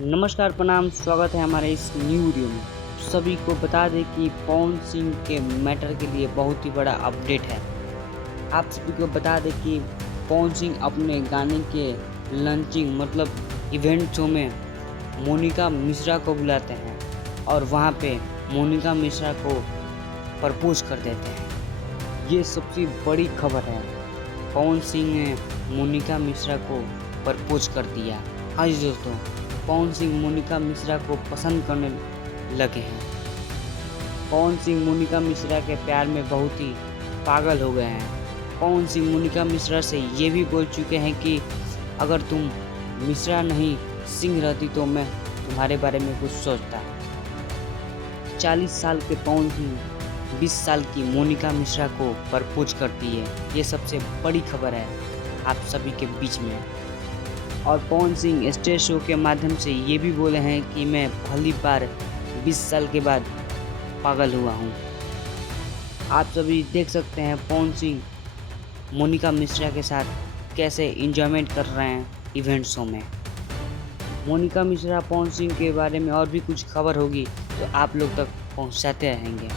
नमस्कार प्रणाम, स्वागत है हमारे इस न्यू वीडियो में। सभी को बता दें कि पवन सिंह के मैटर के लिए बहुत ही बड़ा अपडेट है। आप सभी को बता दें कि पवन सिंह अपने गाने के लॉन्चिंग मतलब इवेंट शो में मोनिका मिश्रा को बुलाते हैं और वहां पे मोनिका मिश्रा को प्रपोज कर देते हैं। ये सबसे बड़ी खबर है। पवन सिंह ने मोनिका मिश्रा को प्रपोज कर दिया। हाँ जी दोस्तों, पवन सिंह मोनिका मिश्रा को पसंद करने लगे हैं। पवन सिंह मोनिका मिश्रा के प्यार में बहुत ही पागल हो गए हैं। पवन सिंह मोनिका मिश्रा से ये भी बोल चुके हैं कि अगर तुम मिश्रा नहीं सिंह रहती तो मैं तुम्हारे बारे में कुछ सोचता। 40 साल के पवन सिंह 20 साल की मोनिका मिश्रा को प्रपोज करती है। ये सबसे बड़ी खबर है आप सभी के बीच में। और पवन सिंह स्टेज शो के माध्यम से ये भी बोले हैं कि मैं पहली बार 20 साल के बाद पागल हुआ हूँ। आप सभी देख सकते हैं पवन सिंह मोनिका मिश्रा के साथ कैसे एंजॉयमेंट कर रहे हैं इवेंट शो में। मोनिका मिश्रा पवन सिंह के बारे में और भी कुछ खबर होगी तो आप लोग तक पहुँचाते रहेंगे।